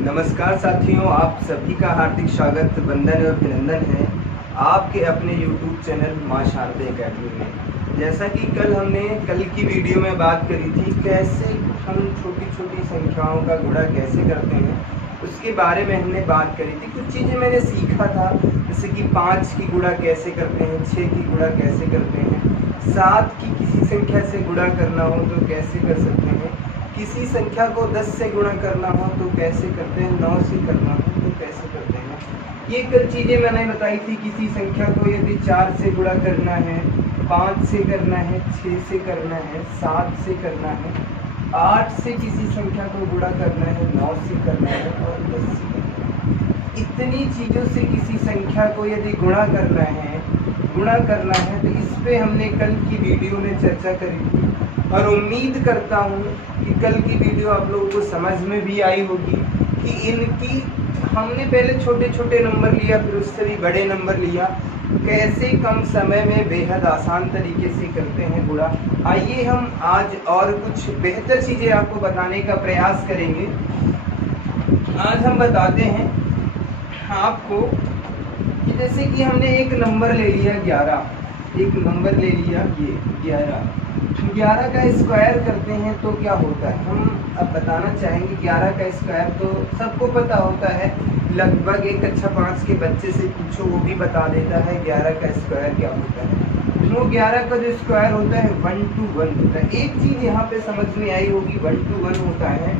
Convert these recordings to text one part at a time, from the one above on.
नमस्कार साथियों, आप सभी का हार्दिक स्वागत, वंदन और अभिनंदन है आपके अपने YouTube चैनल माँ शारदे अकेडमी में। जैसा कि कल की वीडियो में बात करी थी कैसे हम छोटी छोटी संख्याओं का गुणा कैसे करते हैं, उसके बारे में हमने बात करी थी। कुछ चीज़ें मैंने सीखा था, जैसे कि 5 की गुणा कैसे करते हैं, 6 की गुणा कैसे करते हैं, 7 की किसी संख्या से गुणा करना हो तो कैसे कर सकते हैं, किसी संख्या को 10 से गुणा करना हो तो कैसे करते हैं, 9 से करना हो तो कैसे करते हैं। ये कल चीज़ें मैंने बताई थी। किसी संख्या को यदि 4 से गुणा करना है, 5 से करना है, 6 से करना है, 7 से करना है, 8 से किसी संख्या को गुणा करना है, 9 से करना है और 10 से करना है। इतनी चीज़ों से किसी संख्या को यदि गुणा करना है तो इस पे हमने कल की वीडियो में चर्चा करी थी और उम्मीद करता हूँ कि कल की वीडियो आप लोगों को समझ में भी आई होगी कि इनकी हमने पहले छोटे छोटे नंबर लिया, फिर उससे भी बड़े नंबर लिया, कैसे कम समय में बेहद आसान तरीके से करते हैं गुणा। आइए हम आज और कुछ बेहतर चीज़ें आपको बताने का प्रयास करेंगे। आज हम बताते हैं आपको कि जैसे कि हमने एक नंबर ले लिया 11, एक नंबर ले लिया ये 11 का स्क्वायर करते हैं तो क्या होता है। हम अब बताना चाहेंगे 11 का स्क्वायर तो सबको पता होता है, लगभग एक कक्षा 5 के बच्चे से पूछो वो भी बता देता है 11 का स्क्वायर क्या होता है। वो 11 का जो स्क्वायर होता है 1 to 1 होता है। एक चीज़ यहाँ पे समझ में आई होगी, 1 to 1 होता है।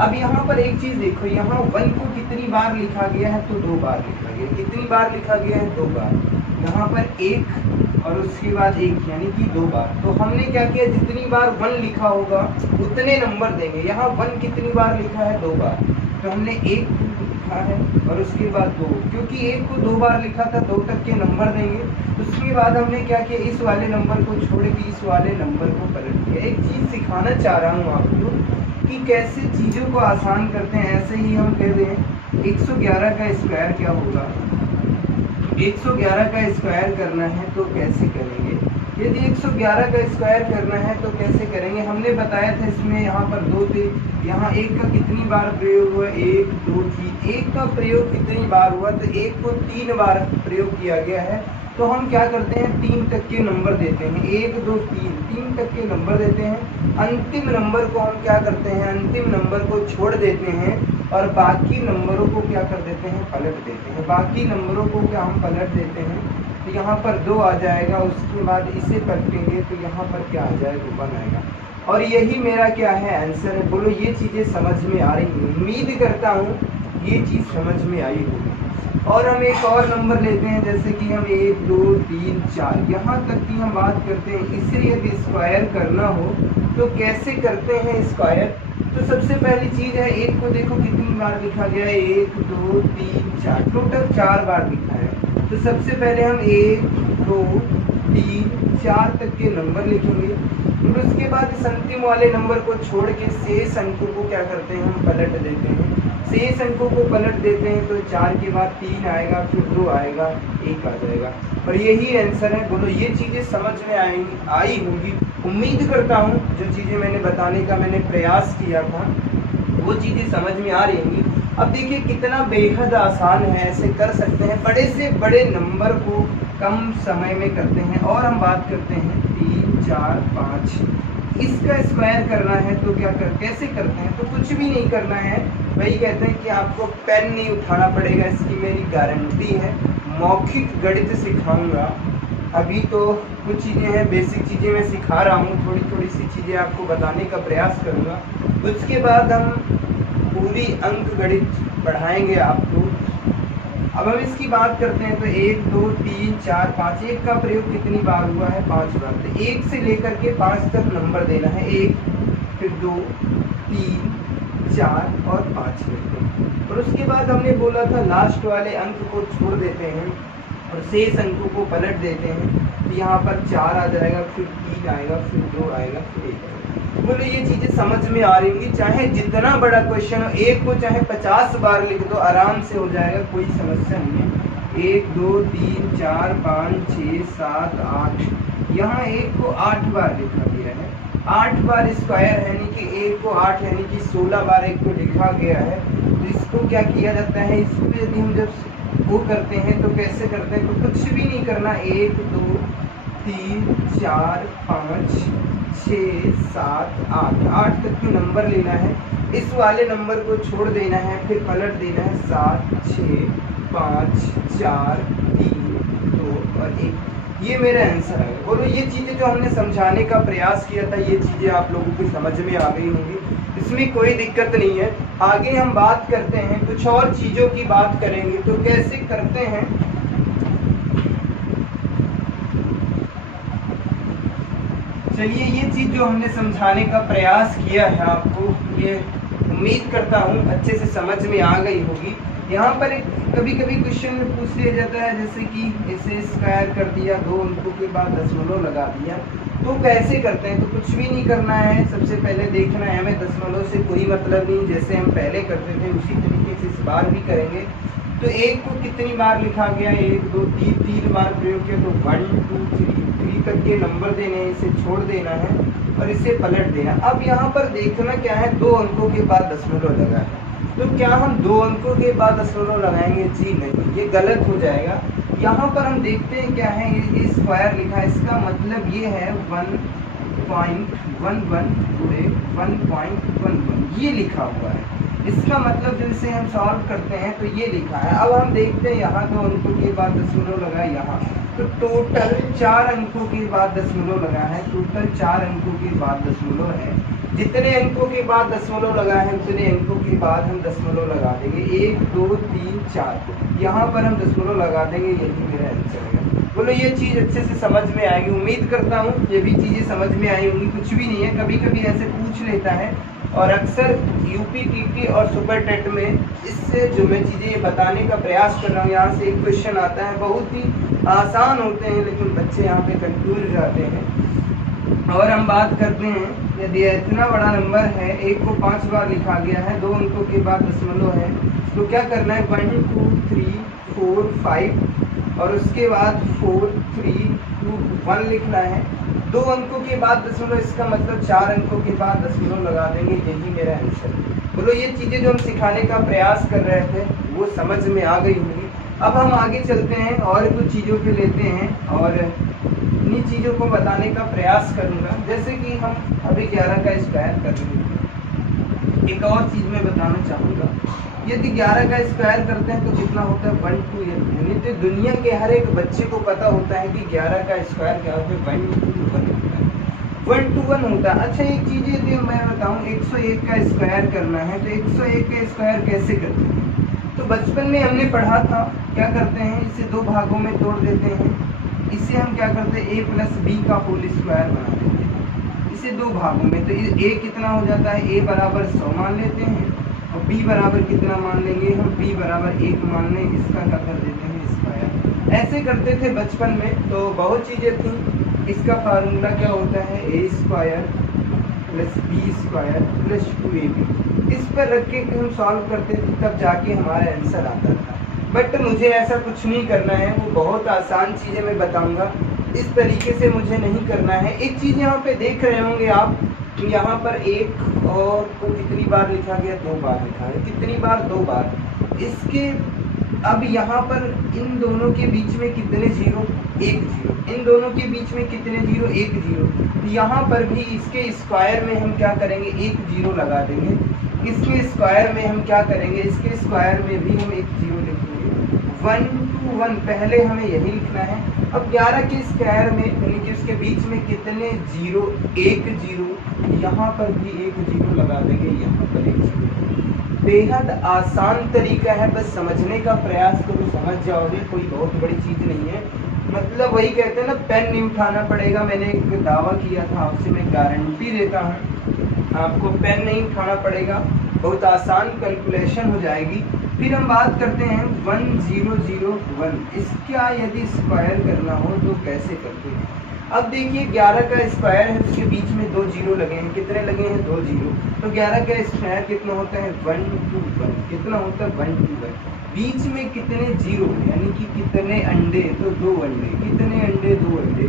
अब यहाँ पर एक चीज़ देखो, यहाँ 1 को कितनी बार लिखा गया है तो 2 बार लिखा गया है। कितनी बार लिखा गया है? 2 बार। यहाँ पर 1 और उसके बाद 1 यानी कि 2 बार। तो हमने क्या किया, जितनी बार 1 लिखा होगा उतने नंबर देंगे। यहाँ 1 कितनी बार लिखा है? 2 बार। तो हमने 1 लिखा है और उसके बाद 2, क्योंकि 1 को 2 बार लिखा था 2 तक के नंबर देंगे। उसके बाद हमने क्या किया, इस वाले नंबर को छोड़ के इस वाले नंबर को पलट दिया। एक चीज़ सिखाना चाह रहा हूँ आपको कि कैसे चीज़ों को आसान करते हैं। ऐसे ही हम कह दें 111 का स्क्वायर क्या होगा। 111 का स्क्वायर करना है तो कैसे करेंगे। यदि 111 का स्क्वायर करना है तो कैसे करेंगे, हमने बताया था। इसमें यहाँ पर 2 थे, यहाँ 1 का कितनी बार प्रयोग हुआ, 1 2 3। 1 का प्रयोग कितनी बार हुआ तो 1 को 3 बार प्रयोग किया गया है। तो हम क्या करते हैं, 3 तक के नंबर देते हैं। 1 2 3 तक के नंबर देते हैं। अंतिम नंबर को हम क्या करते हैं, अंतिम नंबर को छोड़ देते हैं और बाकी नंबरों को क्या कर देते हैं, पलट देते हैं। बाकी नंबरों को क्या हम पलट देते हैं, तो यहाँ पर 2 आ जाएगा। उसके बाद इसे पलटेंगे तो यहाँ पर क्या आ जाएगा, 1 आएगा। और यही मेरा क्या है, आंसर है। बोलो ये चीज़ें समझ में आ रही हैं? उम्मीद करता हूँ ये चीज़ समझ में आई होगी। और हम एक और नंबर लेते हैं, जैसे कि हम 1 2 3 4 यहाँ तक की हम बात करते हैं। इसे यदि स्क्वायर करना हो तो कैसे करते हैं स्क्वायर। तो सबसे पहली चीज़ है, 1 को देखो कितनी बार लिखा गया है, 1 2 3 4, टोटल 4 बार लिखा है। तो सबसे पहले हम 1 2 3 4 तक के नंबर लिखेंगे। फिर उसके बाद इस अंतिम वाले नंबर को छोड़ के शेष अंकों को क्या करते हैं, हम पलट देते हैं। शेष अंकों को पलट देते हैं तो 4 के बाद 3 आएगा, फिर 2 आएगा, 1 आ जाएगा। और यही आंसर है। बोलो ये चीज़ें समझ में आई होंगी। उम्मीद करता हूँ जो चीज़ें मैंने बताने का मैंने प्रयास किया था वो चीज़ें समझ में आ रही होंगी। अब देखिए कितना बेहद आसान है, ऐसे कर सकते हैं। बड़े से बड़े नंबर को कम समय में करते हैं। और हम बात करते हैं 3 4 5, इसका स्क्वायर करना है तो कैसे करते हैं। तो कुछ भी नहीं करना है, वही कहते हैं कि आपको पेन नहीं उठाना पड़ेगा, इसकी मेरी गारंटी है। मौखिक गणित सिखाऊंगा। अभी तो कुछ चीज़ें हैं, बेसिक चीज़ें मैं सिखा रहा हूँ, थोड़ी थोड़ी सी चीज़ें आपको बताने का प्रयास करूँगा। उसके बाद हम पूरी अंक गणित पढ़ाएंगे आपको। अब हम इसकी बात करते हैं तो 1 2 3 4 5, 1 का प्रयोग कितनी बार हुआ है, 5 बार। तो 1 से लेकर के 5 तक नंबर देना है। 1 फिर 2 3 4 और 5 लेते हैं। और उसके बाद हमने बोला था लास्ट वाले अंक को छोड़ देते हैं और शेष अंकों को पलट देते हैं। तो यहाँ पर 4 आ जाएगा, फिर 3 आएगा, फिर 2 आएगा, फिर 1 आएगा। बोलो ये चीज़ें समझ में आ रही होंगी। चाहे जितना बड़ा क्वेश्चन हो, 1 को चाहे 50 बार लिख दो, आराम से हो जाएगा, कोई समस्या नहीं है। 1 2 3 4 5 6 7 8, यहाँ 1 को 8 बार लिखा गया है। 8 बार स्क्वायर यानी कि 1 को 8 यानी कि 16 बार 1 को लिखा गया है। तो इसको क्या किया जाता है, इसको यदि हम जब वो करते हैं तो कैसे करते हैं, तो कुछ भी नहीं करना, 1 2 3 4 5 6 7 8 तक की नंबर लेना है, इस वाले नंबर को छोड़ देना है, फिर पलट देना है 7 6 5 4 3 2 और 1। ये मेरा आंसर है। और ये चीज़ें जो हमने समझाने का प्रयास किया था, ये चीज़ें आप लोगों की समझ में आ गई होंगी, इसमें कोई दिक्कत नहीं है। आगे हम बात करते हैं, कुछ और चीज़ों की बात करेंगे, तो कैसे करते हैं। चलिए, ये चीज़ जो हमने समझाने का प्रयास किया है आपको, ये उम्मीद करता हूँ अच्छे से समझ में आ गई होगी। यहाँ पर एक कभी कभी क्वेश्चन में पूछ लिया जाता है, जैसे कि इसे स्क्वायर कर दिया, 2 अंकों के बाद दशमलव लगा दिया, तो कैसे करते हैं। तो कुछ भी नहीं करना है, सबसे पहले देखना है हमें दशमलव से कोई मतलब नहीं, जैसे हम पहले करते थे उसी तरीके से इस बार भी करेंगे। तो 1 को कितनी बार लिखा गया, 1 2 3 बार प्रयोग किया, तो 1 2 3 तक के नंबर देने हैं, इसे छोड़ देना है और इसे पलट देना। अब यहाँ पर देखना क्या है, 2 अंकों के बाद दशमलव लगा है, तो क्या हम 2 अंकों के बाद दशमलव लगाएंगे, जी नहीं, ये गलत हो जाएगा। यहाँ पर हम देखते हैं क्या है, ये स्क्वायर लिखा है, इसका मतलब ये है 1.11 पूरे 1.11 ये लिखा हुआ है। इसका मतलब जब इसे हम सॉल्व करते हैं तो ये लिखा है। अब हम देखते हैं यहाँ 2 अंकों के बाद दशमलव लगा है, यहाँ तो टोटल 4 अंकों के बाद दशमलव लगा है, टोटल 4 अंकों के बाद दशमलव है। जितने अंकों के बाद दशमलव लगा है उतने अंकों के बाद हम दशमलव लगा देंगे, 1 2 3 4 यहाँ पर हम दशमलव लगा देंगे, यही मेरा आंसर है। बोलो, ये चीज़ अच्छे से समझ में आएगी, उम्मीद करता हूँ ये भी चीज़ें समझ में आई होंगी। कुछ भी नहीं है, कभी कभी ऐसे पूछ लेता है, और अक्सर यूपी टीटी और सुपर टेट में इससे जो मैं चीज़ें बताने का प्रयास कर रहा हूँ, यहाँ से एक क्वेश्चन आता है, बहुत ही आसान होते हैं, लेकिन बच्चे यहाँ पे कंफ्यूज हो जाते हैं। और हम बात करते हैं, यदि इतना बड़ा नंबर है, 1 को 5 बार लिखा गया है, 2 अंकों के बाद दशमलव है, तो क्या करना है, 1 2 3 4 5 और उसके बाद 4 3 2 1 लिखना है। 2 अंकों के बाद दशमलव, इसका मतलब 4 अंकों के बाद दशमलव लगा देंगे, यही मेरा आंसर। बोलो, ये चीज़ें जो हम सिखाने का प्रयास कर रहे थे वो समझ में आ गई होंगी। अब हम आगे चलते हैं और कुछ चीज़ों पे लेते हैं और इन्हीं चीज़ों को बताने का प्रयास करूँगा। जैसे कि हम अभी 11 का स्क्वायर कर रहे हैं, एक और चीज़ मैं बताना चाहूँगा, यदि 11 का स्क्वायर करते हैं तो कितना होता है, 1 2 यानी तो दुनिया के हर एक बच्चे को पता होता है कि 11 का स्क्वायर क्या होता है, 1 2 1 होता है, 1 2 1 होता है। अच्छा, एक चीज़ यदि मैं बताऊँ, 101 का स्क्वायर करना है तो 101 का स्क्वायर कैसे करते हैं। तो बचपन में हमने पढ़ा था, क्या करते हैं, इसे 2 भागों में तोड़ देते हैं, इसे हम क्या करते हैं, a + b का होल स्क्वायर बना देते हैं, इसे 2 भागों में। तो a कितना हो जाता है, a बराबर 100 मान लेते हैं और b बराबर कितना मान लेंगे हम, b बराबर 1 मान लें, इसका क्या कर देते हैं, स्क्वायर। ऐसे करते थे बचपन में, तो बहुत चीज़ें थी। इसका फार्मूला क्या होता है, a² + b² + 2ab, इस पर रख के हम सॉल्व करते थे, तब जाके हमारा आंसर आता था। बट मुझे ऐसा कुछ नहीं करना है, वो बहुत आसान चीज़ें मैं बताऊंगा, इस तरीके से मुझे नहीं करना है। एक चीज़ यहाँ पे देख रहे होंगे आप, यहाँ पर 1 और को कितनी बार लिखा गया, 2 बार लिखा है, कितनी बार, 2 बार। इसके अब यहाँ पर इन दोनों के बीच में कितने जीरो, 1 जीरो, इन दोनों के बीच में कितने जीरो, 1 जीरो। तो यहाँ पर भी इसके स्क्वायर में हम क्या करेंगे, 1 जीरो लगा देंगे। इसके स्क्वायर में हम क्या करेंगे, इसके स्क्वायर में भी हम 1 जीरो लिखेंगे। 1 2 1 पहले हमें यही लिखना है। अब 11 के स्क्वायर में यानी कि उसके बीच में कितने जीरो, 1 जीरो, यहाँ पर भी 1 जीरो लगा देंगे, यहाँ पर 1 जीरो। बेहद आसान तरीका है, बस समझने का प्रयास करो, समझ जाओगे, कोई बहुत बड़ी चीज़ नहीं है। मतलब वही कहते हैं ना, पेन नहीं उठाना पड़ेगा। मैंने एक दावा किया था आपसे, मैं गारंटी देता हूँ आपको पेन नहीं उठाना पड़ेगा, बहुत आसान कैलकुलेशन हो जाएगी। फिर हम बात करते हैं 1001, इसका यदि स्क्वायर करना हो तो कैसे करते हैं। अब देखिए 11 का स्क्वायर है, उसके बीच में 2 जीरो लगे हैं, कितने लगे हैं, 2 जीरो। तो 11 का स्क्वायर कितना होता है, 1 2 1, कितना होता है, 1 2 1। बीच में कितने जीरो यानी कि कितने अंडे, तो 2 अंडे, कितने अंडे, 2 अंडे।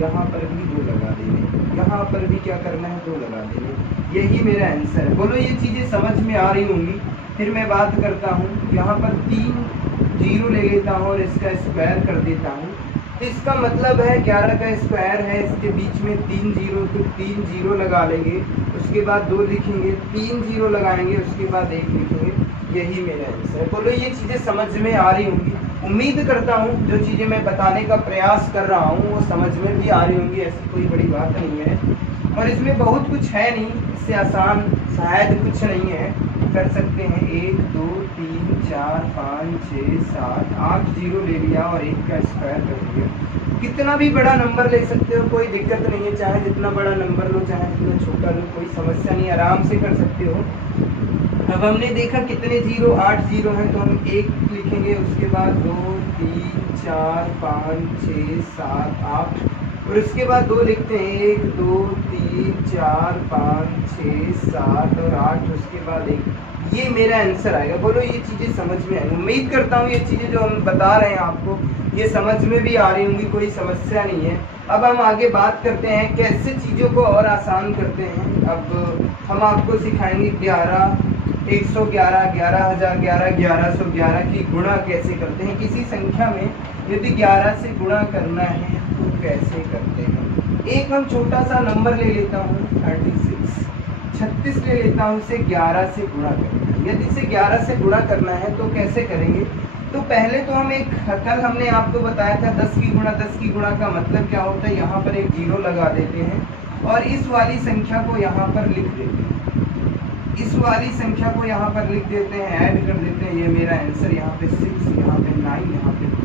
यहाँ पर भी 2 लगा देंगे, यहाँ पर भी क्या करना है, 2 लगा देंगे, यही मेरा आंसर है। बोलो, ये चीज़ें समझ में आ रही होंगी। फिर मैं बात करता हूँ, यहाँ पर 3 जीरो ले लेता हूँ और इसका स्क्वायर कर देता हूँ। तो इसका मतलब है 11 का स्क्वायर है, इसके बीच में 3 जीरो, तो 3 जीरो लगा लेंगे, उसके बाद 2 लिखेंगे, 3 जीरो लगाएंगे, उसके बाद 1 लिखेंगे। यही मेरा आंसर है। बोलो ये चीज़ें समझ में आ रही होंगी। उम्मीद करता हूँ जो चीज़ें मैं बताने का प्रयास कर रहा हूँ वो समझ में भी आ रही होंगी, ऐसी कोई बड़ी बात नहीं है। और इसमें बहुत कुछ है नहीं, इससे आसान शायद कुछ नहीं है, कर सकते हैं। 1 2 3 4 5 6 7 8 जीरो ले लिया और 1 का स्क्वायर कर दिया। कितना भी बड़ा नंबर ले सकते हो, कोई दिक्कत नहीं है, चाहे जितना बड़ा नंबर लो चाहे जितना छोटा लो, कोई समस्या नहीं, आराम से कर सकते हो। अब हमने देखा कितने जीरो, 8 जीरो हैं, तो हम 1 लिखेंगे, उसके बाद 2 3 4 5 6 7 8 और उसके बाद 2 लिखते हैं, 1 2 3 4 5 6 7 और 8, उसके बाद 1। ये मेरा आंसर आएगा। बोलो ये चीज़ें समझ में आई? उम्मीद करता हूँ ये चीज़ें जो हम बता रहे हैं आपको ये समझ में भी आ रही होंगी, कोई समस्या नहीं है। अब हम आगे बात करते हैं कैसे चीज़ों को और आसान करते हैं। अब हम आपको सिखाएंगे 11 111 11000 11 1111 की गुणा कैसे करते हैं। किसी संख्या में यदि 11 से गुणा करना है तो कैसे करते हैं। एक हम छोटा सा नंबर ले लेता हूँ 36 ले लेता हूँ, इसे 11 से गुणा करना है। यदि इसे 11 से गुणा करना है तो कैसे करेंगे। तो पहले तो हम कल हमने आपको बताया था 10 की गुणा का मतलब क्या होता है। यहाँ पर एक जीरो लगा देते हैं और इस वाली संख्या को यहाँ पर लिख देते हैं, इस वाली संख्या को यहाँ पर लिख देते हैं, ऐड कर देते हैं। ये मेरा आंसर यहाँ पे 6, यहाँ पे 9, यहाँ पे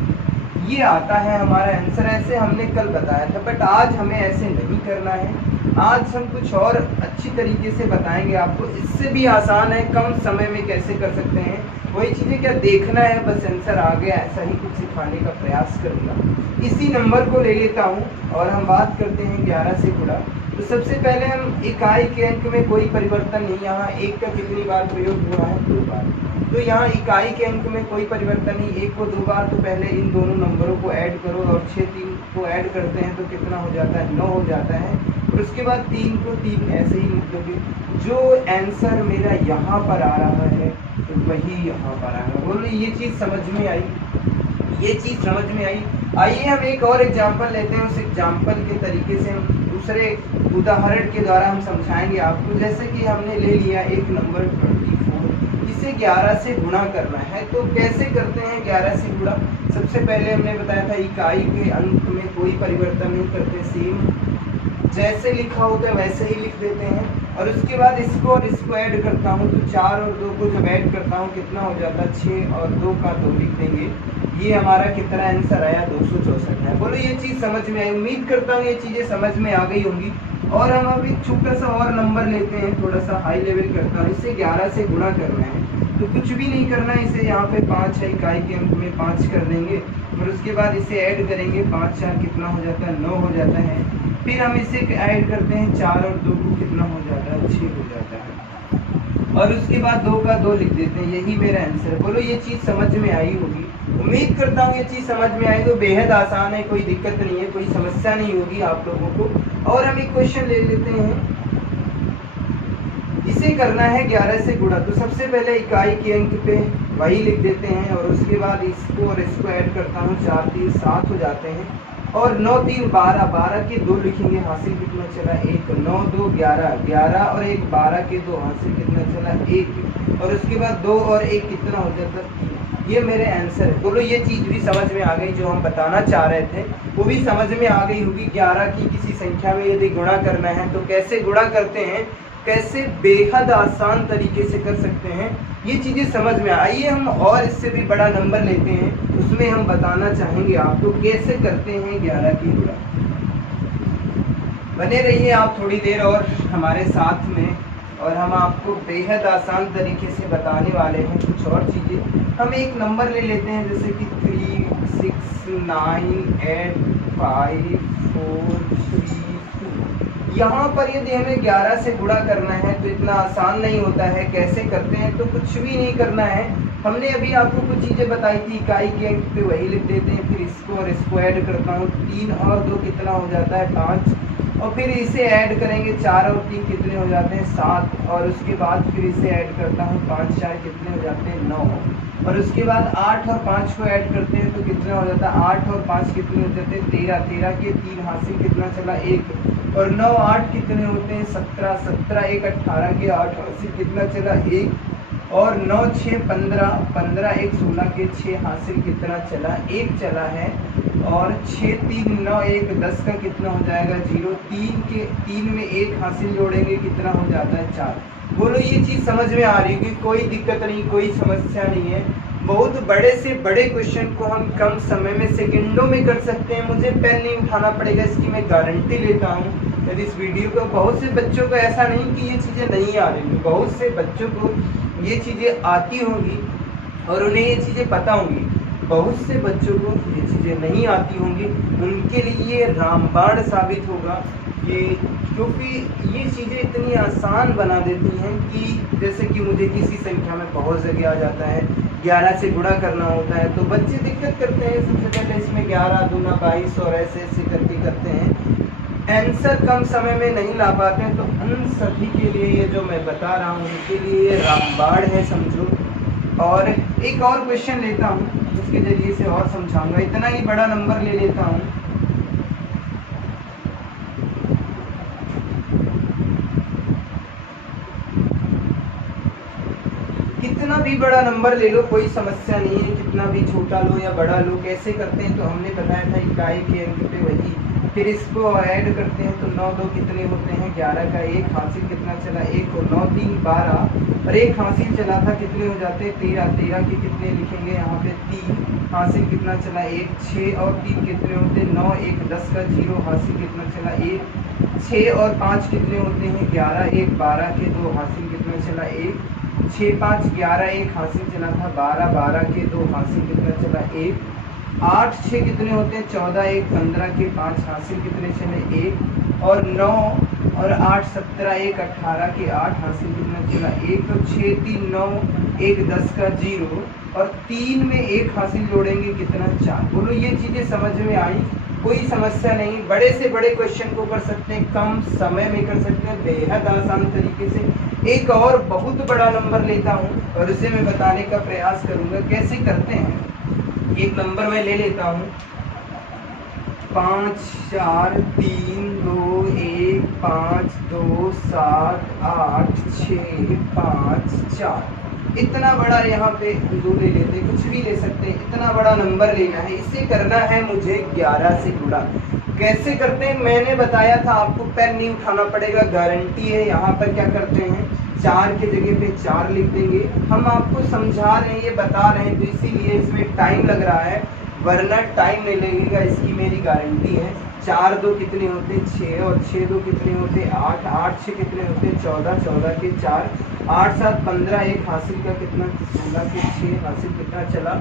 ये आता है हमारा आंसर। ऐसे हमने कल बताया था, बट आज हमें ऐसे नहीं करना है। आज हम कुछ और अच्छी तरीके से बताएंगे आपको, इससे भी आसान है, कम समय में कैसे कर सकते हैं। वही चीज़ें क्या देखना है, बस आंसर आ गया, ऐसा ही कुछ सिखाने का प्रयास करूँगा। इसी नंबर को ले लेता हूँ और हम बात करते हैं 11 से गुणा। तो सबसे पहले हम इकाई के अंक में कोई परिवर्तन नहीं, यहाँ 1 का कितनी बार प्रयोग हुआ है, 2 बार। तो यहाँ इकाई के अंक में कोई परिवर्तन नहीं, 1 को 2 बार, तो पहले इन दोनों नंबरों को ऐड करो और 6 3 को ऐड करते हैं तो कितना हो जाता है, 9 हो जाता है। और उसके बाद 3 को 3 ऐसे ही लिख दोगे। जो आंसर मेरा यहाँ पर आ रहा है तो वही यहाँ पर आएगा। बोलो ये चीज़ समझ में आई? ये चीज़ समझ में आई? आइए हम एक और एग्जाम्पल लेते हैं, उस एग्जाम्पल के तरीके से हम दूसरे उदाहरण के द्वारा हम समझाएंगे आपको। जैसे कि हमने ले लिया एक नंबर 24, इसे 11 से गुणा करना है। तो कैसे करते हैं 11 से गुणा। सबसे पहले हमने बताया था इकाई के अंक में कोई परिवर्तन नहीं करते, सेम जैसे लिखा होता है वैसे ही लिख देते हैं। और उसके बाद इसको और इसको ऐड करता हूँ, तो 4 और 2 को जब ऐड करता हूँ कितना हो जाता है, 6 और 2 का 2 लिख देंगे। ये हमारा कितना आंसर आया, 264 है। बोलो ये चीज़ समझ में आई? उम्मीद करता हूँ ये चीज़ें समझ में आ गई होंगी। और हम अब एक छोटा सा और नंबर लेते हैं, थोड़ा सा हाई लेवल करता हूँ। इसे 11 से गुणा करना है, तो कुछ भी नहीं करना है। इसे यहाँ पे 5 है, इकाई के अंक में 5 कर देंगे और उसके बाद इसे ऐड करेंगे, 5 4 कितना हो जाता है, 9 हो जाता है। फिर हम इसे ऐड करते हैं, 4 और 2 को कितना हो जाता है, 6 हो जाता है। और उसके बाद 2 का 2 लिख देते हैं। यही मेरा आंसर है। बोलो ये चीज़ समझ में आई होगी? उम्मीद करता हूँ ये चीज़ समझ में आई। तो बेहद आसान है, कोई दिक्कत नहीं है, कोई समस्या नहीं होगी आप लोगों को। और हम एक क्वेश्चन ले लेते हैं, इसे करना है 11 से गुणा। तो सबसे पहले इकाई के अंक पे वही लिख देते हैं और उसके बाद इसको और इसको ऐड करता हूँ, 4 3 7 हो जाते हैं। और 9 3 12, 12 के 2 लिखेंगे, हासिल कितना चला, 1। 9 2 11, 11 और 1 12 के 2, हासिल कितना चला, 1। और उसके बाद 2 और 1 कितना हो जाता है, 3। ये मेरे आंसर है। बोलो ये चीज़ भी समझ में आ गई, जो हम बताना चाह रहे थे वो भी समझ में आ गई होगी। 11 की किसी संख्या में यदि गुणा करना है तो कैसे गुणा करते हैं, कैसे बेहद आसान तरीके से कर सकते हैं, ये चीज़ें समझ में। आइए हम और इससे भी बड़ा नंबर लेते हैं, उसमें हम बताना चाहेंगे आपको कैसे करते हैं 11 की गुणा। बने रहिए आप थोड़ी देर और हमारे साथ में, और हम आपको बेहद आसान तरीके से बताने वाले हैं कुछ और चीज़ें। हम एक नंबर ले लेते हैं, जैसे कि 3 6 9 8 5 4 3 2। यहाँ पर यदि हमें 11 से गुणा करना है तो इतना आसान नहीं होता है। कैसे करते हैं, तो कुछ भी नहीं करना है। हमने अभी आपको कुछ चीज़ें बताई थी, इकाई के अंक पे वही लिख देते हैं। फिर इसको और इसको ऐड करता हूँ, 3 और 2 कितना हो जाता है, 5। और फिर इसे ऐड करेंगे, 4 और 3 कितने हो जाते हैं 7, और उसके बाद फिर इसे ऐड करता हूँ 5 4 कितने हो जाते हैं 9, और उसके बाद 8 और 5 को ऐड करते हैं तो कितना हो जाता है 8 और 5 कितने हो जाते हैं 13, 13 के 3 हासिल कितना चला 1, और 9 8 कितने होते हैं 17, 17 1 18 के 8 हासिल कितना चला 1, और 9 6 15, 15 1 16 के 6 हासिल कितना चला 1 चला है, और 6 3 9 1 10 का कितना हो जाएगा 0, 3 में 1 हासिल जोड़ेंगे कितना हो जाता है 4। बोलो ये चीज़ समझ में आ रही है कि कोई दिक्कत नहीं, कोई समस्या नहीं है। बहुत बड़े से बड़े क्वेश्चन को हम कम समय में सेकंडों में कर सकते हैं, मुझे पेन नहीं उठाना पड़ेगा, इसकी मैं गारंटी लेता हूँ। यदि इस वीडियो को बहुत से बच्चों को ऐसा नहीं कि ये चीज़ें नहीं आ रही, बहुत से बच्चों को ये चीज़ें आती होंगी और उन्हें ये चीज़ें पता होंगी, बहुत से बच्चों को ये चीज़ें नहीं आती होंगी, उनके लिए ये रामबाण साबित होगा ये, क्योंकि ये चीज़ें इतनी आसान बना देती हैं कि जैसे कि मुझे किसी संख्या में बहुत जगह आ जाता है, 11 से गुणा करना होता है तो बच्चे दिक्कत करते हैं। सबसे पहले इसमें 11 दूना 22 और ऐसे ऐसे करके करते हैं, आंसर कम समय में नहीं ला पाते हैं। तो उन सभी के लिए ये जो मैं बता रहा हूँ उनके लिए ये रामबाण है समझो। और एक और क्वेश्चन लेता हूँ उसके जरिए से और समझाऊंगा, इतना ही बड़ा नंबर ले लेता हूँ। कितना भी बड़ा नंबर ले लो कोई समस्या नहीं है, कितना भी छोटा लो या बड़ा लो। कैसे करते हैं तो हमने बताया था इकाई के अंक पे वही, फिर इसको ऐड करते हैं तो 9 2 कितने होते हैं 11 का 1 हासिल कितना चला 1, और 9 3 12 और 1 हासिल चला था कितने हो जाते हैं 13, 13 के कितने लिखेंगे यहाँ पे 3 हासिल कितना चला 1, 6 और 3 कितने होते हैं 9, 1 10 का 0 हासिल कितना चला 1, 6 और 5 कितने होते हैं 11, 1 12 के 2 हासिल कितना चला 1, 6 5 11 1 हासिल चला था 12, 12 के 2 हासिल कितना चला 1, 8 6 कितने होते हैं 14, 1 15 के 5 हासिल कितने चले 1, और 9 और 8 17 1 18 के 8 हासिल कितना चला 1, तो 6 3 9 1 10 का 0, और 3 में 1 हासिल जोड़ेंगे कितना 4। बोलो ये चीज़ें समझ में आई, कोई समस्या नहीं। बड़े से बड़े क्वेश्चन को कर सकते हैं, कम समय में कर सकते हैं, बेहद आसान तरीके से। एक और बहुत बड़ा नंबर लेता हूँ और उसे मैं बताने का प्रयास करूँगा कैसे करते हैं। एक नंबर मैं ले लेता हूँ 5 4 3 2 1 5 2 7 8 6 5 4। इतना बड़ा यहाँ पे 2 ले लेते, कुछ भी ले सकते हैं, इतना बड़ा नंबर लेना है। इसे करना है मुझे 11 से गुणा। कैसे करते हैं मैंने बताया था, आपको पेन नहीं उठाना पड़ेगा, गारंटी है। यहाँ पर क्या करते हैं 4 के जगह पे 4 लिख देंगे। हम आपको समझा रहे हैं, ये बता रहे हैं, तो इसीलिए इसमें टाइम लग रहा है, वरना टाइम नहीं लगेगा, इसकी मेरी गारंटी है। 4 2 कितने होते हैं 6, और 6 2 कितने होते हैं 8, 8 6 कितने होते हैं 14, 14 के 4, 8 7 15 1 हासिल का कितना 16 के 6 हासिल कितना चला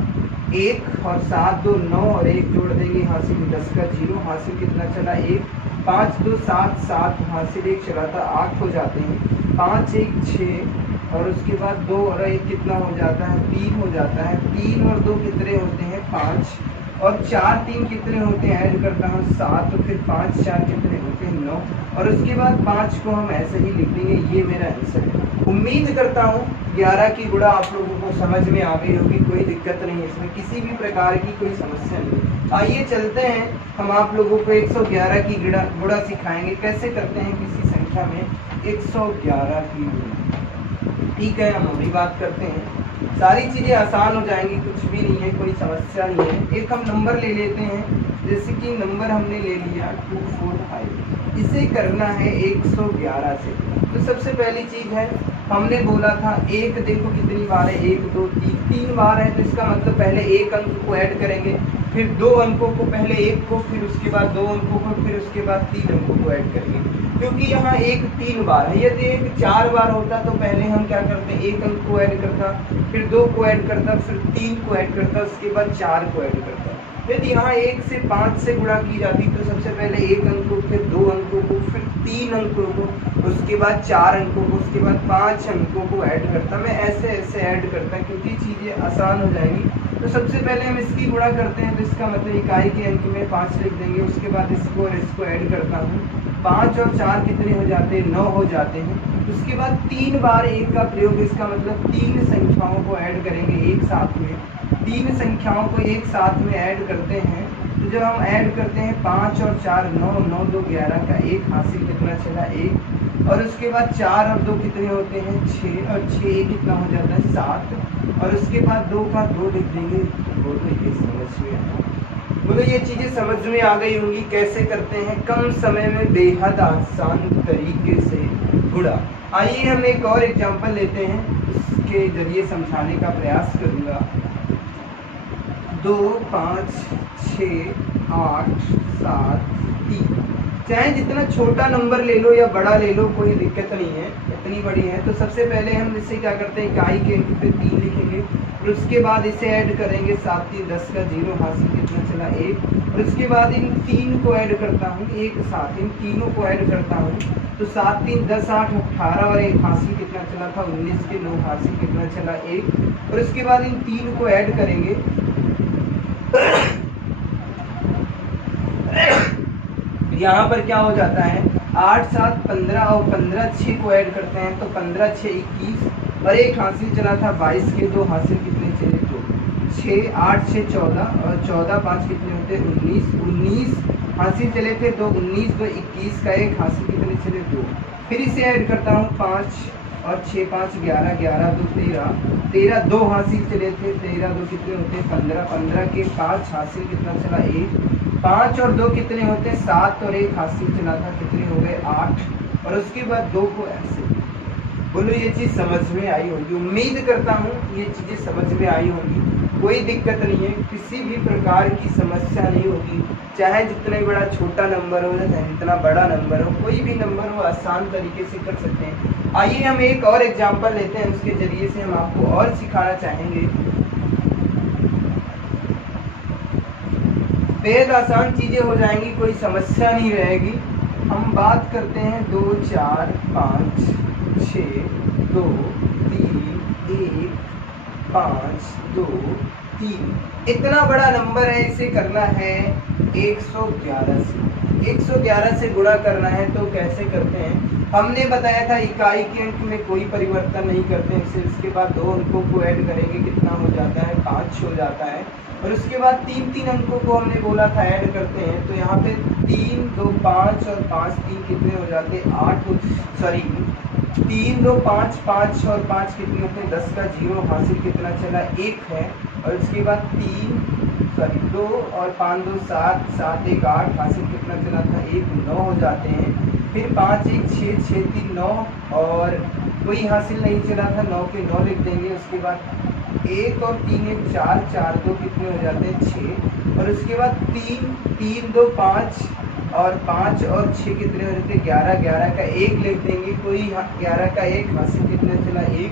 1, और 7 2 9 और 1 जोड़ देंगे हासिल 10 का 0 हासिल कितना चला 1, 5 2 7 7 हासिल 1 चला था 8 हो जाते हैं, 5 1 6 और उसके बाद 2 और 1 कितना हो जाता है 3 हो जाता है, 3 और 2 कितने होते हैं 5, और 4 3 कितने होते हैं ऐड करता हूँ 7, तो फिर 5 4 कितने होते हैं 9, और उसके बाद 5 को हम ऐसे ही लिख देंगे। ये मेरा आंसर है। उम्मीद करता हूँ 11 की गुणा आप लोगों को समझ में आ गई होगी, कोई दिक्कत नहीं है इसमें, किसी भी प्रकार की कोई समस्या नहीं। आइए चलते हैं, हम आप लोगों को 111 की गुणा सिखाएंगे, कैसे करते हैं किसी संख्या में 111 की गुणा। ठीक है, हम अभी बात करते हैं, सारी चीज़ें आसान हो जाएंगी, कुछ भी नहीं है, कोई समस्या नहीं है। एक हम नंबर ले लेते हैं, जैसे कि नंबर हमने ले लिया 245, इसे करना है 111 से। तो सबसे पहली चीज़ है, हमने बोला था एक, देखो कितनी बार है 1 2 3, 3 बार है, तो इसका मतलब पहले एक अंक को ऐड करेंगे, फिर 2 अंकों को, पहले 1 को, फिर उसके बाद 2 अंकों को, फिर उसके बाद 3 अंकों को ऐड करेंगे। क्योंकि यहाँ 1 3 बार है, यदि 1 4 बार होता तो पहले हम क्या करते, 1 अंक को ऐड करता, फिर 2 को ऐड करता, फिर 3 को ऐड करता, उसके बाद 4 को ऐड करता। यदि यहाँ 1 से 5 से गुणा की जाती तो सबसे पहले 1 अंक को, फिर 2 अंकों को, फिर 3 अंकों को, उसके बाद 4 अंकों को, उसके बाद 5 अंकों को ऐड करता। मैं ऐसे ऐसे ऐड करता क्योंकि चीज़ें आसान हो जाएंगी। तो सबसे पहले हम इसकी गुणा करते हैं, तो इसका मतलब इकाई के अंक में 5 लिख देंगे, उसके बाद इसको और इसको ऐड करता हूँ 5 और 4 कितने हो जाते हैं, 9 हो जाते हैं। उसके बाद 3 बार 1 का प्रयोग, इसका मतलब 3 संख्याओं को ऐड करेंगे एक साथ में। 3 संख्याओं को एक साथ में ऐड करते हैं, तो जब हम ऐड करते हैं 5 और 4 9, 9 2 11 का 1 हासिल कितना चला 1। और उसके बाद 4 और 2 कितने होते हैं 6, और 6 कितना हो जाता है 7। और उसके बाद 2 का 2 लिख देंगे। वो तो ये समझ में आया, बोलो ये चीज़ें समझ में आ गई होंगी कैसे करते हैं कम समय में बेहद आसान तरीके से गुणा। आइए हम एक और एग्जांपल लेते हैं, इसके जरिए समझाने का प्रयास करूँगा। 2 5 6 8 7 3, चाहे जितना छोटा नंबर ले लो या बड़ा ले लो, कोई दिक्कत नहीं है, इतनी बड़ी है। तो सबसे पहले हम इससे क्या करते हैं, इकाई के अंक पे 3 लिखेंगे, और उसके बाद इसे ऐड करेंगे 7 3 10 का 0 हासिल कितना चला 1। और उसके बाद इन 3 को ऐड करता हूँ एक साथ, इन तीनों को ऐड करता हूँ, तो 7 3 10 8 18 और 1 हासिल कितना चला था 19 के 9 हासिल कितना चला 1। और उसके बाद इन 3 को ऐड करेंगे यहाँ पर क्या हो जाता है 8 7 15 और 15 6 को ऐड करते हैं, तो 15 6 21 और 1 हासिल चला था 22 के 2 हासिल कितने चले 2। 6 8 6 14 और 14 5 कितने होते 19 हासिल चले थे 2, 19 2 21 का 1 हासिल कितने चले 2। फिर इसे ऐड करता हूँ 5 और 6 5 11 11 2 13 13 2 हासिल चले थे 13 2 कितने होते 15 15 के 5 हासिल कितना चला 1। 5 और 2 कितने होते हैं 7 और 1 हासिल चला था कितने हो गए 8। और उसके बाद 2 को ऐसे। बोलो ये चीज़ समझ में आई होगी, उम्मीद करता हूँ ये चीज़ें समझ में आई होंगी, कोई दिक्कत नहीं है, किसी भी प्रकार की समस्या नहीं होगी। चाहे जितना बड़ा छोटा नंबर हो चाहे जितना बड़ा नंबर हो, कोई भी नंबर हो आसान तरीके से कर सकते हैं। आइए हम एक और एग्जाम्पल लेते हैं, उसके जरिए से हम आपको और सिखाना चाहेंगे। बेहद आसान चीज़ें हो जाएंगी, कोई समस्या नहीं रहेगी। हम बात करते हैं 2 4 5 6 2 3 1 5 2 3, इतना बड़ा नंबर है, इसे करना है 111 से। 111 से गुणा करना है, तो कैसे करते हैं, हमने बताया था इकाई के अंक में कोई परिवर्तन नहीं करते हैं। फिर उसके बाद 2 अंकों को ऐड करेंगे, कितना हो जाता है 5 हो जाता है। और उसके बाद 3 3 अंकों को हमने बोला था ऐड करते हैं, तो यहाँ पे 3 2 5 और 5 3 कितने हो जाते हैं 8, सॉरी 3 2 5 5 और 5 कितने होते हैं 10 का 0 हासिल कितना चला 1 है। और उसके बाद 2 और 5 2 7 7 1 8 हासिल कितना चला था 1 9 हो जाते हैं। फिर 5 1 6 6 3 9 और कोई हासिल नहीं चला था 9 के 9 लिख देंगे। उसके बाद 1 और 3 1 4 4 2 कितने हो जाते हैं 6। और उसके बाद 3 3 2 5 और 5 और 6 कितने हो जाते हैं 11 11 का 1 लिख देंगे, कोई 11 का 1 हासिल कितना चला 1।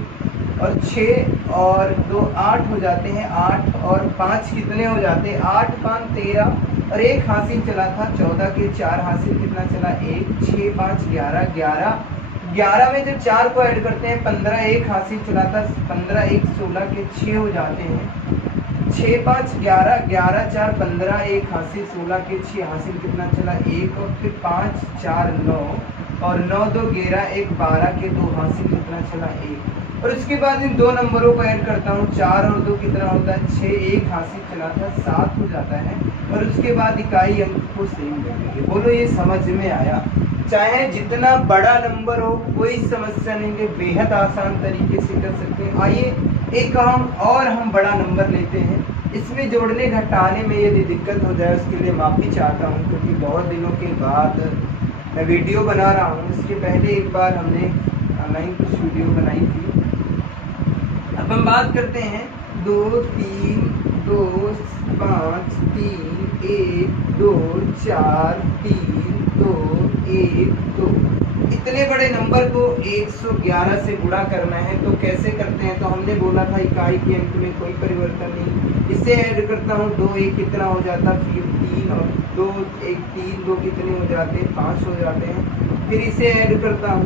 और 6 और 2 8 हो जाते हैं, 8 और 5 कितने हो जाते हैं 8 5 13 और 1 हासिल चला था 14 के 4 हासिल कितना चला 1। 6 5 11 11 11 में जब 4 को ऐड करते हैं 15 1 हासिल चला था 15 1 16 के 6 हो जाते हैं। 6 5 11 11 4 15 1 हासिल 16 के 6 हासिल कितना चला 1। और फिर 5 4 9 और 9 2 11 1 12 के 2 हासिल कितना चला 1। और उसके बाद इन 2 नंबरों को ऐड करता हूँ 4 और 2 कितना होता है 6 1 हासिल चला था 7 हो जाता है। और उसके बाद इकाई अंक को सेम करेंगे। बोलो ये समझ में आया, चाहे जितना बड़ा नंबर हो कोई समस्या नहीं है, बेहद आसान तरीके से कर सकते हैं। आइए एक हम बड़ा नंबर लेते हैं, इसमें जोड़ने घटाने में यदि दिक्कत हो जाए उसके लिए माफ़ी चाहता हूँ, क्योंकि बहुत दिनों के बाद मैं वीडियो बना रहा हूँ। इसके पहले एक बार हमने ऑनलाइन कुछ वीडियो बनाई थी। अब हम बात करते हैं 2 3 2 5 3 1 2 4 3 2 1 2, इतने बड़े नंबर को 111 से गुणा करना है। तो कैसे करते हैं, तो हमने बोला था इकाई के अंक में कोई परिवर्तन नहीं। इसे ऐड करता हूँ 2 1 कितना हो जाता 3 और 2 1 3 2 कितने हो जाते हैं 5 हो जाते हैं। फिर इसे ऐड करता हूँ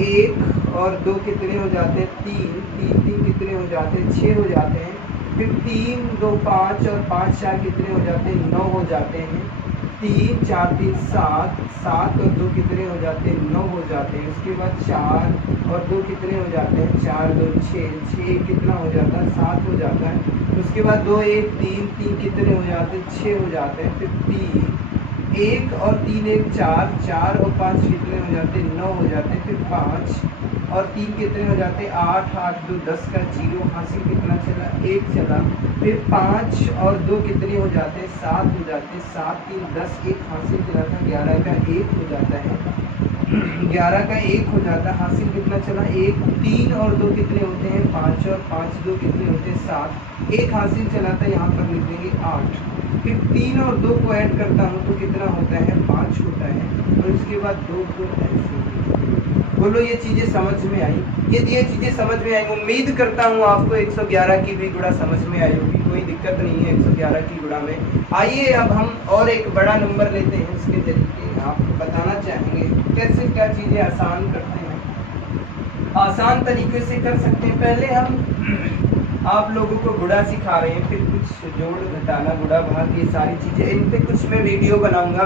1 और 2 कितने हो जाते हैं 3 3 3 कितने हो जाते हैं 6 हो जाते हैं। फिर 3 2 5 और 5 4 कितने हो जाते हैं 9 हो जाते हैं। 3 4 3 7, 7 और 2 कितने हो जाते हैं, 9 हो जाते हैं। उसके बाद 4 और 2 कितने हो जाते हैं, 4 2 6, 6 कितना हो जाता है, 7 हो जाता है। उसके बाद 2 1 3, 3 कितने हो जाते हैं, 6 हो जाते हैं। फिर 3 1 और 3 1 4, 4 और 5 कितने हो जाते हैं, 9 हो जाते हैं। फिर 5 और 3 कितने हो जाते हैं, 8 8 2 10 का 0 हासिल कितना चला, 1 चला। फिर 5 और 2 कितने हो जाते हैं, 7 हो जाते हैं। 7 3 10, 1 हासिल चला था, 11 का 1 हो जाता है। 11 का 1 हो जाता है, हासिल कितना चला, 1। 3 और 2 कितने होते हैं, 5 और 5 2 कितने होते हैं, 7। 1 हासिल चला था, यहाँ पर लिख देंगे 8। फिर 3 और 2 को ऐड करता हूँ तो कितना होता है, 5 होता है। और उसके बाद 2 को ऐसे। बोलो ये चीज़ें समझ में आई? यदि ये चीज़ें समझ में आई, उम्मीद करता हूँ आपको 111 की भी गुणा समझ में आई होगी, कोई दिक्कत नहीं है 111 की गुणा में। आइए अब हम और एक बड़ा नंबर लेते हैं, इसके जरिए आपको बताना चाहेंगे कैसे क्या चीज़ें आसान करते हैं, आसान तरीके से कर सकते हैं। पहले हम आप लोगों को गुणा सिखा रहे हैं, फिर कुछ जोड़ घटाना, गुणा भाग, ये सारी चीज़ें, इन पे कुछ मैं वीडियो बनाऊंगा,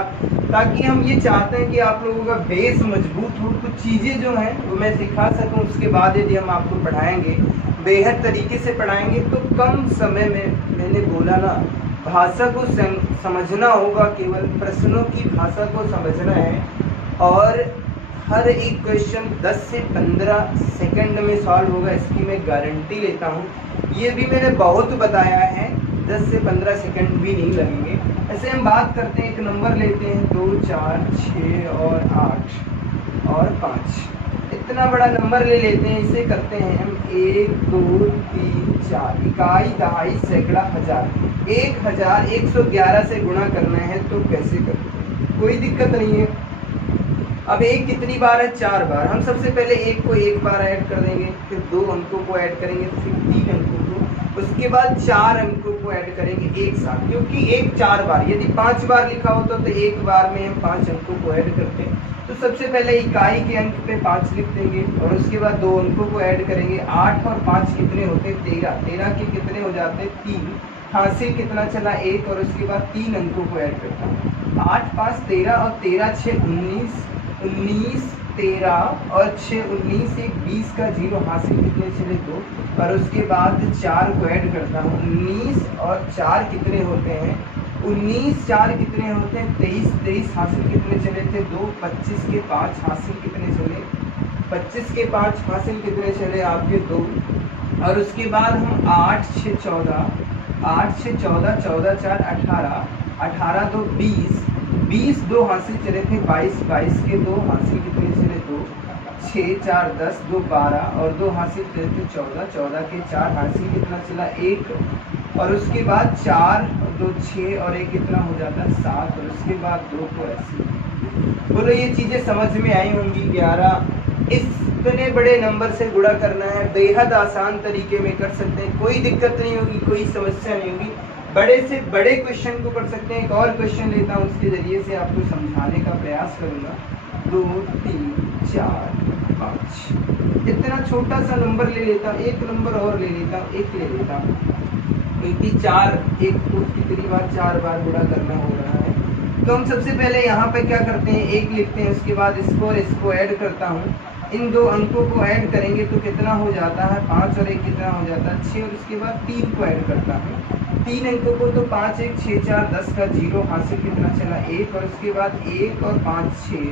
ताकि हम ये चाहते हैं कि आप लोगों का बेस मजबूत हो। कुछ चीज़ें जो हैं वो मैं सिखा सकूं, उसके बाद यदि हम आपको पढ़ाएंगे, बेहद तरीके से पढ़ाएंगे तो कम समय में, मैंने बोला ना, भाषा को समझना होगा, केवल प्रश्नों की भाषा को समझना है। और हर एक क्वेश्चन 10 से 15 सेकंड में सॉल्व होगा, इसकी मैं गारंटी लेता हूँ। ये भी मैंने बहुत बताया है, 10 से 15 सेकंड भी नहीं लगेंगे। ऐसे हम बात करते हैं, एक नंबर लेते हैं, 2 4 6 और 8 और 5, इतना बड़ा नंबर ले लेते हैं। इसे करते हैं हम 1 2 3 4, इकाई दहाई सैकड़ा हज़ार। 1000 111 से गुणा करना है तो कैसे करें, कोई दिक्कत नहीं है। अब 1 कितनी बार है, 4 बार। हम सबसे पहले 1 को 1 बार ऐड कर देंगे, फिर 2 अंकों को ऐड करेंगे, फिर 3 अंकों को, उसके बाद 4 अंकों को ऐड करेंगे एक साथ, क्योंकि 1 4 बार, यदि 5 बार लिखा होता तो 1 बार में हम 5 अंकों को ऐड करते हैं। तो सबसे पहले इकाई के अंक पे 5 लिख देंगे, और उसके बाद 2 अंकों को ऐड करेंगे। 8 और 5 कितने होते हैं, 13। 13 के कितने हो जाते हैं, 3। हासिल कितना चला, 1, और उसके बाद 3 अंकों को ऐड करता हूँ। 8 5 13 और 13 6 19, 19 13 और 6 19, 1 20 का 0 हासिल कितने चले, 2। और उसके बाद 4 को ऐड करता हूँ। 19 और 4 कितने होते हैं, 19 4 कितने होते हैं, 23। 23 हासिल कितने चले थे, 2। 25 के 5 हासिल कितने चले, 25 के 5 हासिल कितने चले आपके, 2। और उसके बाद हम 8 6 14, 8 6 14, 14 4 18, 18 2 20, 20 2 हासिल चले थे, 22। 22 के 2 हासिल कितने चले, 2। 6 4 10, 2 12 और 2 हासिल चले थे, 14। 14 के 4 हासिल कितना चला, 1। और उसके बाद 4 2 6 और 1 कितना हो जाता है, 7। और उसके बाद 2 को ऐसे। बोलो ये चीज़ें समझ में आई होंगी। 11 इतने बड़े नंबर से गुणा करना है, बेहद आसान तरीके में कर सकते हैं, कोई दिक्कत नहीं होगी, कोई समस्या नहीं होगी। बड़े से बड़े क्वेश्चन को कर सकते हैं। एक और क्वेश्चन लेता हूँ, उसके ज़रिए से आपको समझाने का प्रयास करूँगा। 2 3 4 5, इतना छोटा सा नंबर ले लेता हूँ, एक नंबर और ले लेता हूँ, 1 ले लेता हूँ, क्योंकि 4 1 को कितनी बार, 4 बार गुणा करना हो रहा है। तो हम सबसे पहले यहाँ पे क्या करते हैं, 1 लिखते हैं, उसके बाद इसको और इसको ऐड करता हूँ। इन 2 अंकों को ऐड करेंगे तो कितना हो जाता है, 5 और 1 कितना हो जाता है, 6। और उसके बाद 3 को ऐड करता हूँ, 3 अंकों को, तो 5 1 6 4 10 का 0 हासिल कितना चला, 1। और उसके बाद 1 और 5 6,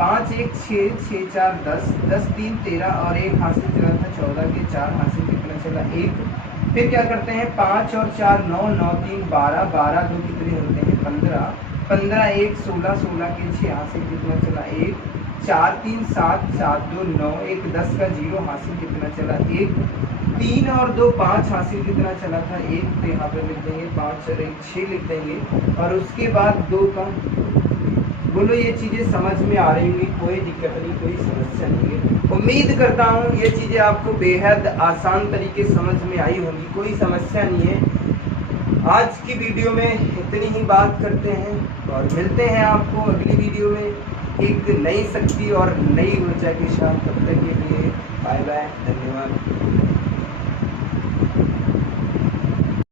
5 1 6 6 4 10, 10 3 13 और 1 हासिल चला था, 14 के 4 हासिल कितना चला, 1। फिर क्या करते हैं, 5 और 4 9, 9 3 12, 12 2 कितने होते हैं, 15, 15 1 16, 16 के 6 हासिल कितना चला, 1। 4 3 7, 7 2 9, 1 10 का 0 हासिल कितना चला, 1। 3 और 2 5 हासिल कितना चला था, 1। तो यहाँ पर लिख देंगे 5 और 1 6 लिख देंगे। और उसके बाद 2 का, बोलो ये चीज़ें समझ में आ रही होंगी, कोई दिक्कत नहीं, कोई समस्या नहीं है। उम्मीद करता हूँ ये चीज़ें आपको बेहद आसान तरीके समझ में आई होंगी, कोई समस्या नहीं है। आज की वीडियो में इतनी ही बात करते हैं और मिलते हैं आपको अगली वीडियो में एक नई शक्ति और नई ऊर्जा के साथ। तब तक के लिए बाय बाय, धन्यवाद।